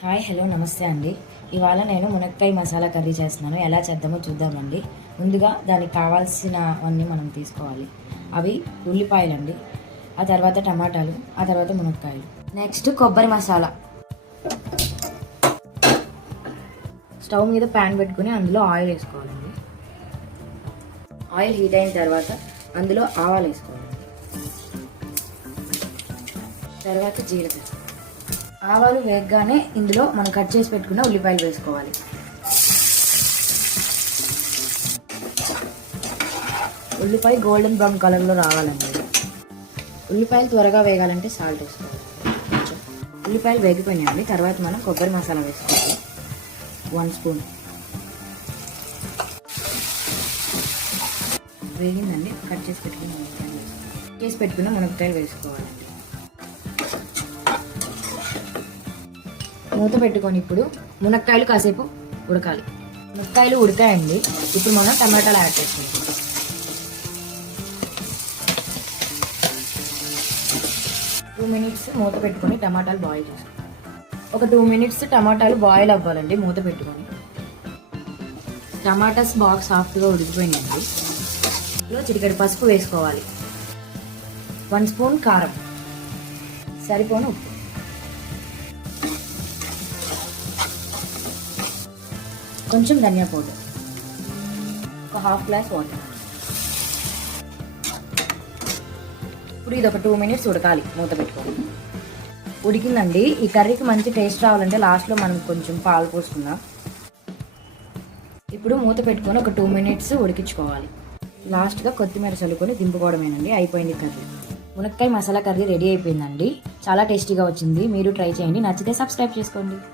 Hi hello నమస్తే అండి. ఇవాళ నేను మునక్కాయ మసాలా కర్రీ చేస్తున్నాను. ఎలా చేద్దామో చూద్దామండి. ముందుగా దానికి కావాల్సినవన్నీ మనం తీసుకోవాలి. అవి ఉల్లిపాయలండి, ఆ తర్వాత టమాటాలు, ఆ తర్వాత మునక్కాయలు. నెక్స్ట్ కొబ్బరి మసాలా. స్టవ్ మీద ప్యాన్ పెట్టుకుని అందులో ఆయిల్ వేసుకోవాలండి. ఆయిల్ హీట్ అయిన తర్వాత అందులో ఆవాలు వేసుకోవాలండి. తర్వాత జీలకర్ర. ఆవాలు వేగగానే ఇందులో మనం కట్ చేసి పెట్టుకున్న ఉల్లిపాయలు వేసుకోవాలి. ఉల్లిపాయ గోల్డెన్ బ్రౌన్ కలర్లో రావాలండి. ఉల్లిపాయలు త్వరగా వేగాలంటే సాల్ట్ వేసుకోవాలి. ఉల్లిపాయలు వేగిపోయినాయండి. తర్వాత మనం కొబ్బరి మసాలా వేసుకోవాలి. 1 స్పూన్ వేగిందండి. కట్ చేసి పెట్టుకున్న మునక్కాయలు వేసుకోవాలండి. మూత పెట్టుకొని ఇప్పుడు మునక్కాయలు కాసేపు ఉడకాలి. మునక్కాయలు ఉడకాయండి. ఇప్పుడు మనం టమాటాలు యాడ్ చేసుకుంటాం. టూ మినిట్స్ మూత పెట్టుకొని టమాటాలు బాయిల్ చేసుకుంటాం. ఒక 2 మినిట్స్ టమాటాలు బాయిల్ అవ్వాలండి మూత పెట్టుకొని. టమాటాస్ బాగా సాఫ్ట్గా ఉడికిపోయినాయండి. ఇందులో చిటికెడు పసుపు వేసుకోవాలి. 1 స్పూన్ కారం, సరిపోను ఉప్పు, కొంచెం ధనియా పౌడర్, ఒక హాఫ్ గ్లాస్ వాటర్. ఇప్పుడు ఇది ఒక 2 మినిట్స్ ఉడకాలి మూత పెట్టుకోవాలి. ఉడికిందండి. ఈ కర్రీకి మంచి టేస్ట్ రావాలంటే లాస్ట్లో మనం కొంచెం పాలు పోసుకుందాం. ఇప్పుడు మూత పెట్టుకొని ఒక 2 మినిట్స్ ఉడికించుకోవాలి. లాస్ట్గా కొత్తిమీర చల్లుకొని దింపుకోవడమేనండి. అయిపోయింది కర్రీ. మునక్కాయ మసాలా కర్రీ రెడీ అయిపోయిందండి. చాలా టేస్టీగా వచ్చింది. మీరు ట్రై చేయండి. నచ్చితే సబ్స్క్రైబ్ చేసుకోండి.